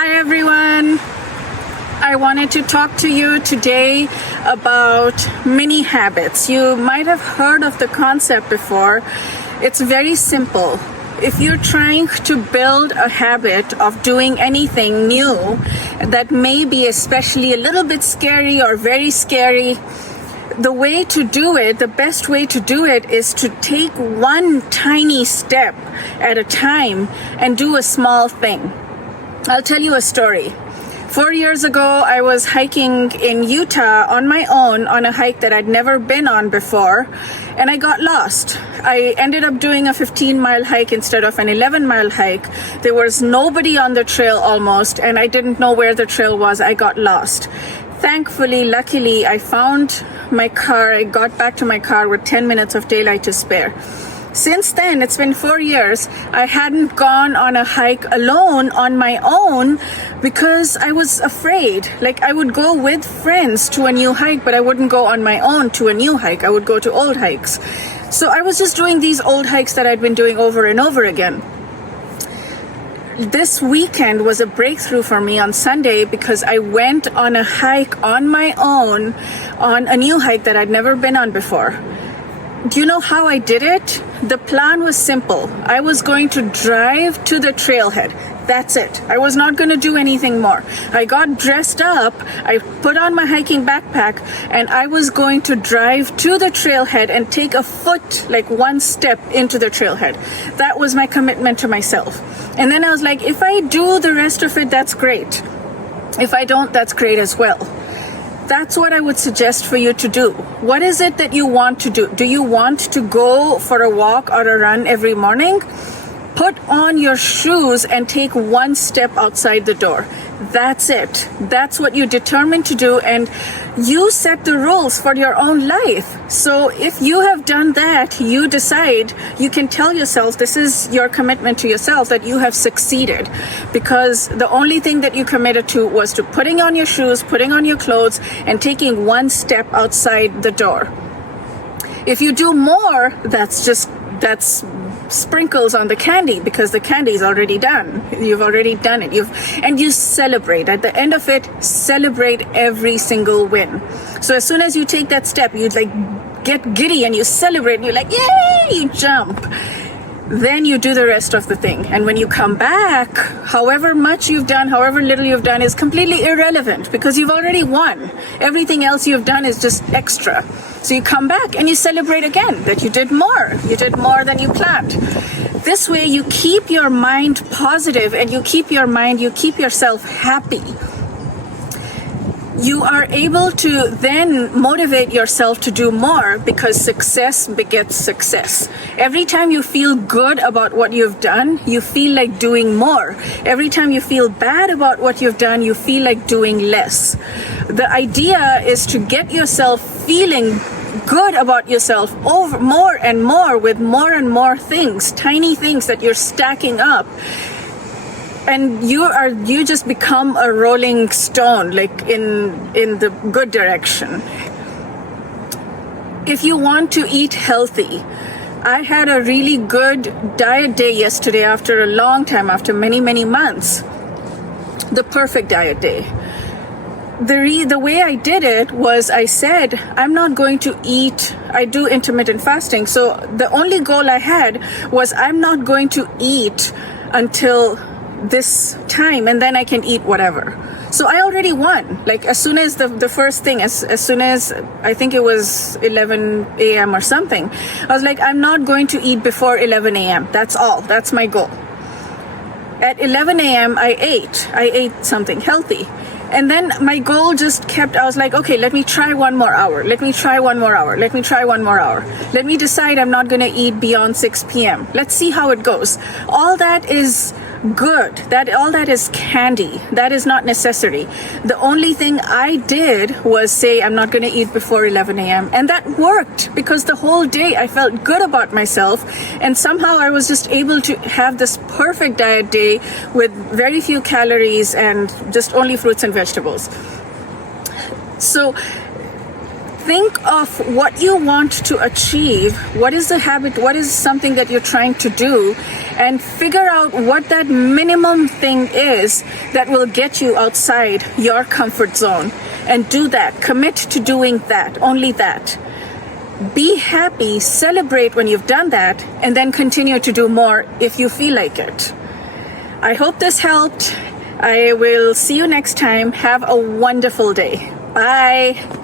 Hi everyone. I wanted to talk to you today about mini habits. You might have heard of the concept before. It's very simple. If you're trying to build a habit of doing anything new that may be especially a little bit scary or very scary, the way to do it, the best way to do it is to take one tiny step at a time and do a small thing. I'll tell you a story. 4 years ago, I was hiking in Utah on my own on a hike that I'd never been on before, and I got lost. I ended up doing a 15-mile hike instead of an 11-mile hike. There was nobody on the trail almost, and I didn't know where the trail was. I got lost. Thankfully, luckily, I found my car. I got back to my car with 10 minutes of daylight to spare. Since then, it's been 4 years, I hadn't gone on a hike alone on my own because I was afraid. Like, I would go with friends to a new hike, but I wouldn't go on my own to a new hike. I would go to old hikes. So I was just doing these old hikes that I'd been doing over and over again. This weekend was a breakthrough for me on Sunday because I went on a hike on my own, on a new hike that I'd never been on before. Do you know how I did it? The plan was simple. I was going to drive to the trailhead. That's it. I was not going to do anything more. I got dressed up, I put on my hiking backpack, and I was going to drive to the trailhead and take a foot, like one step into the trailhead. That was my commitment to myself. And then I was like, if I do the rest of it, that's great. If I don't, that's great as well. That's what I would suggest for you to do. What is it that you want to do? Do you want to go for a walk or a run every morning? Put on your shoes and take one step outside the door. That's it. That's what you determined to do, and you set the rules for your own life. So if you have done that, you decide, you can tell yourself, this is your commitment to yourself, that you have succeeded, because the only thing that you committed to was to putting on your shoes, putting on your clothes, and taking one step outside the door. If you do more, that's sprinkles on the candy, because the candy is already done. You've already done it. And you celebrate. At the end of it, celebrate every single win. So as soon as you take that step, you get giddy and you celebrate and you're like, yay, you jump. Then you do the rest of the thing. And when you come back, however much you've done, however little you've done is completely irrelevant, because you've already won. Everything else you've done is just extra. So you come back and you celebrate again that you did more. You did more than you planned. This way you keep your mind positive and you keep yourself happy. You are able to then motivate yourself to do more, because success begets success. Every time you feel good about what you've done, you feel like doing more. Every time you feel bad about what you've done, you feel like doing less. The idea is to get yourself feeling good about yourself over more and more, with more and more things, tiny things that you're stacking up. And you just become a rolling stone, like in the good direction. If you want to eat healthy, I had a really good diet day yesterday after a long time, after many, many months. The perfect diet day. The way I did it was, I said, I'm not going to eat. I do intermittent fasting. So the only goal I had was, I'm not going to eat until this time, and then I can eat whatever. So I already won. Like, as soon as the first thing, as soon as I think it was 11 a.m. or something, I was like, I'm not going to eat before 11 a.m. That's all. That's my goal. At 11 a.m. I ate something healthy. And then my goal just kept, I was like, okay, let me try 1 more hour. Let me try 1 more hour. Let me try 1 more hour. Let me decide I'm not going to eat beyond 6 p.m. Let's see how it goes. All that is good. All that is candy. That is not necessary. The only thing I did was say, I'm not going to eat before 11 a.m. And that worked, because the whole day I felt good about myself. And somehow I was just able to have this perfect diet day with very few calories and just only fruits and vegetables. So think of what you want to achieve. What is the habit? What is something that you're trying to do? And figure out what that minimum thing is that will get you outside your comfort zone. And do that. Commit to doing that. Only that. Be happy, celebrate when you've done that, and then continue to do more if you feel like it. I hope this helped. I will see you next time. Have a wonderful day. Bye.